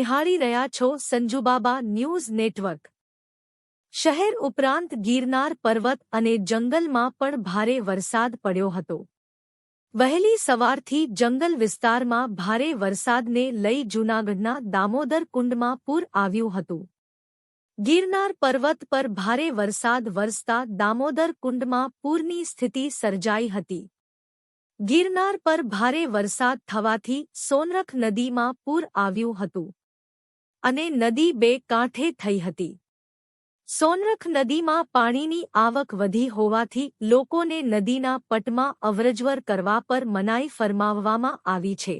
નિહાળી રહ્યા છો સંજુબાબા ન્યૂઝ નેટવર્ક। શહેર ઉપરાંત ગિરનાર પર્વત અને જંગલમાં પણ ભારે વરસાદ પડ્યો હતો। વહેલી સવારથી જંગલ વિસ્તારમાં ભારે વરસાદને લઈ જૂનાગઢના દામોદર કુંડમાં પૂર આવ્યું હતું। ગિરનાર પર્વત પર ભારે વરસાદ વરસતા દામોદર કુંડમાં પૂરની સ્થિતિ સર્જાઈ હતી। ગિરનાર પર ભારે વરસાદ થવાથી સોનરખ નદીમાં પૂર આવ્યું હતું અને નદી બે કાંઠે થઈ હતી। સોનરખ નદીમાં પાણીની આવક વધી હોવાથી લોકોને નદીના પટમાં અવરજવર કરવા પર મનાઈ ફરમાવવામાં આવી છે।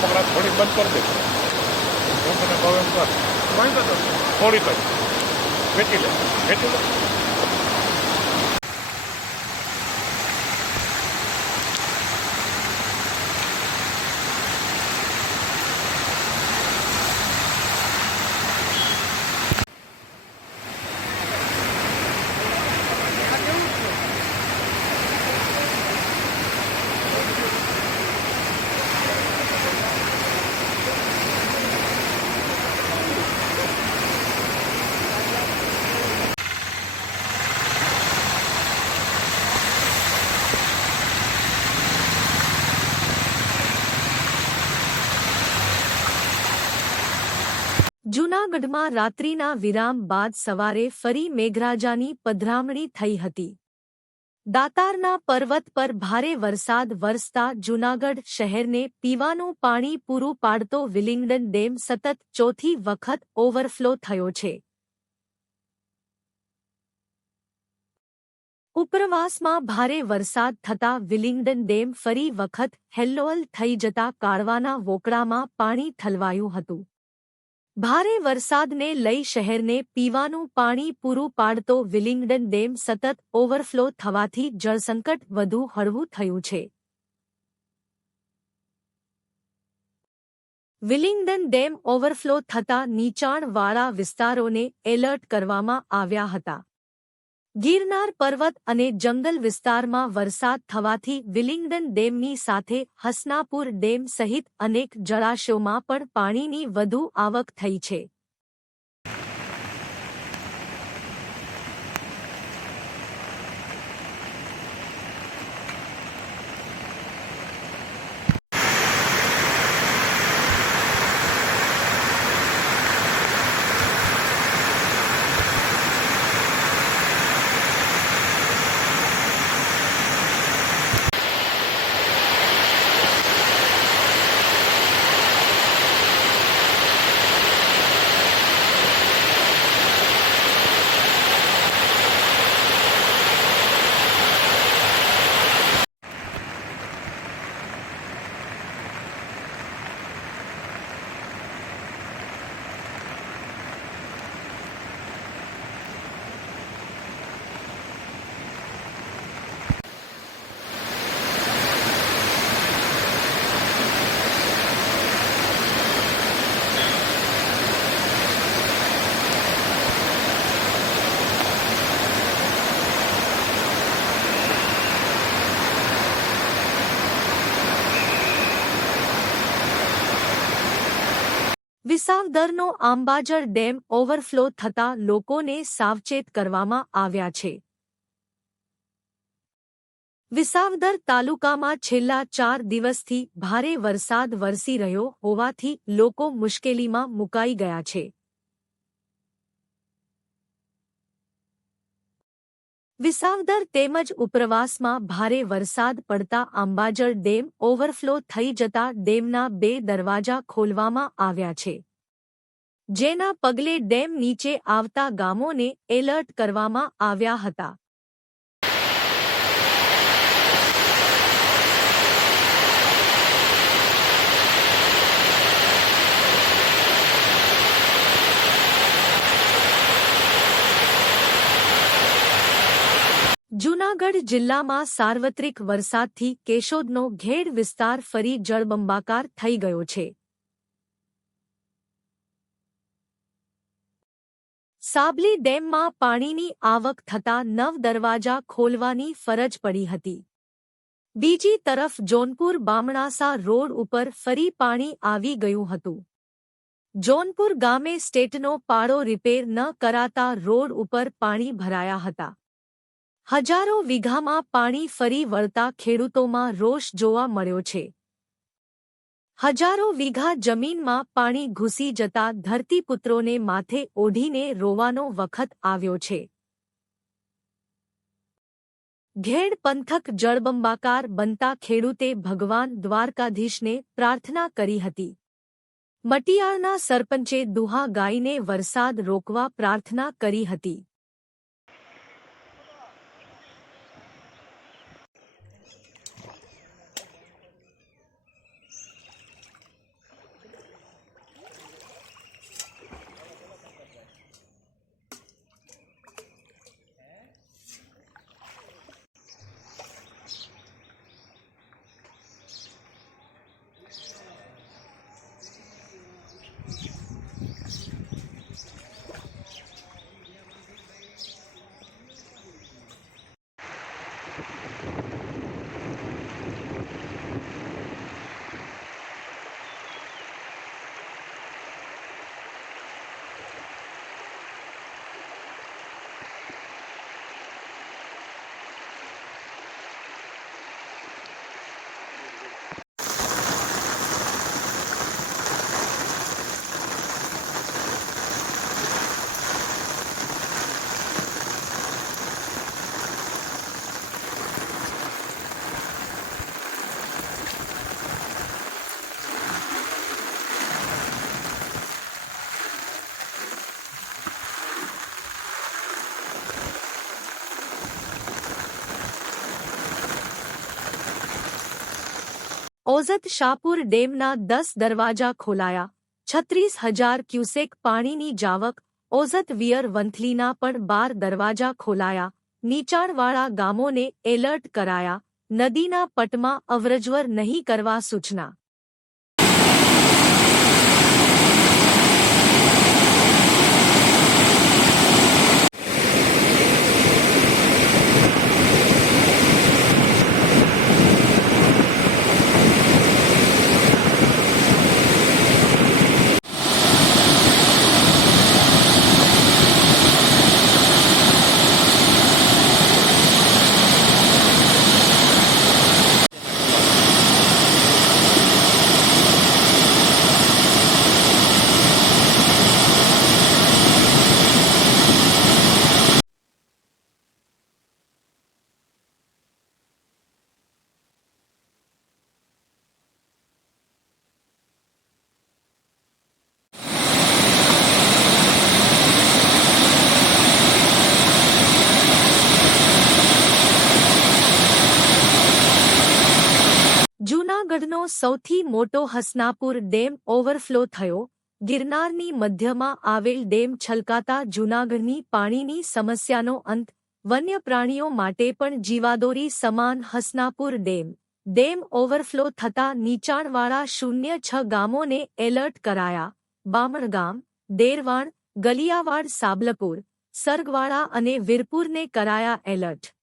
પકડા થોડી બંધ કરી દે હું તને કહું એમ કર વાંધો તો થોડી કઈ વેચી લે જૂનાગઢમાં રાત્રિના વિરામ બાદ સવારે ફરી મેઘરાજાની પધરામણી થઈ હતી। દાતારના પર્વત પર ભારે વરસાદ વરસતા જૂનાગઢ શહેરને પીવાનું પાણી પૂરું પાડતો વિલિંગડન ડેમ સતત ચોથી વખત ઓવરફ્લો થયો છે। ઉપરવાસમાં ભારે વરસાદ થતા વિલિંગડન ડેમ ફરી વખત હેલ્લોલ થઈ જતા કાળવાના વોકળામાં પાણી ઠલવાયું હતું। ભારે વરસાદને લઈ શહેરને પીવાનું પાણી પૂરું પાડતો વિલિંગડન ડેમ સતત ઓવરફ્લો થવાથી જળસંકટ વધુ હળવું થયું છે। વિલિંગડન ડેમ ઓવરફ્લો થતાં નીચાણવાળા વિસ્તારોને એલર્ટ કરવામાં આવ્યા હતા। ગિરનાર પર્વત અને જંગલ વિસ્તારમાં વરસાદ થવાથી વિલિંગડન ડેમની સાથે હસનાપુર ડેમ સહિત અનેક જળાશયોમાં પણ પાણીની વધુ આવક થઈ છે। વિસાવદરનો આંબાજળ ડેમ ઓવરફ્લો થતાં લોકોને સાવચેત કરવામાં આવ્યા છે। વિસાવદર તાલુકામાં છેલ્લા 4 દિવસથી ભારે વરસાદ વરસી રહ્યો હોવાથી લોકો મુશ્કેલીમાં મુકાઈ ગયા છે। વિસાવદર તેમજ ઉપરવાસમાં ભારે વરસાદ પડતા અંબાજળ ડેમ ઓવરફ્લો થઈ જતા ડેમના 2 દરવાજા ખોલવામાં આવ્યા છે, જેના પગલે ડેમ નીચે આવતા ગામોને એલર્ટ કરવામાં આવ્યા હતા. જૂનાગઢ જિલ્લામાં સાર્વત્રિક વરસાદથી કેશોદનો ઘેડ વિસ્તાર ફરી જળબંબાકાર થઈ ગયો છે. સાબલી ડેમમાં પાણીની આવક થતાં 9 દરવાજા ખોલવાની ફરજ પડી હતી. બીજી તરફ જોનપુર બામણાસા રોડ ઉપર ફરી પાણી આવી ગયું હતું. જોનપુર ગામે સ્ટેટનો પાળો રિપેર ન કરાતા રોડ ઉપર પાણી ભરાયા હતા. હજારો વીઘામાં પાણી ફરી વળતા ખેડૂતોમાં રોષ જોવા મળ્યો છે. હજારો વીઘા જમીનમાં પાણી ઘૂસી જતા ધરતીપુત્રોને માથે ઓઢીને રોવાનો વખત આવ્યો છે. ઘેડ પંથક જળબંબાકાર બનતા ખેડૂતે ભગવાન દ્વારકાધીશને પ્રાર્થના કરી હતી. મટિયાળના સરપંચે દુહા ગાઈને વરસાદ રોકવા પ્રાર્થના કરી હતી. ઓઝત શાહપુર ડેમના 10 દરવાજા ખોલાયા. 36,000 ક્યુસેક પાણીની જાવક. ઓઝત વિયર વંથલીના પણ 12 દરવાજા ખોલાયા. નીચાણવાળા ગામોને એલર્ટ કરાયા. નદીના પટમાં અવરજવર નહીં કરવા સૂચના. જૂનાગઢનો સૌથી મોટો હસનાપુર ડેમ ઓવરફ્લો થયો. ગિરનારની મધ્યમાં આવેલ ડેમ છલકાતા જૂનાગઢની પાણીની સમસ્યાનો અંત. વન્ય પ્રાણીઓ માટે પણ જીવાદોરી સમાન હસનાપુર ડેમ. ડેમ ઓવરફ્લો થતાં નીચાણવાળા 06 ગામોને એલર્ટ કરાયા. બામણગામ, દેરવાણ, ગલિયાવાડ, સાબલપુર, સરગવાડા અને વીરપુરને કરાયા એલર્ટ.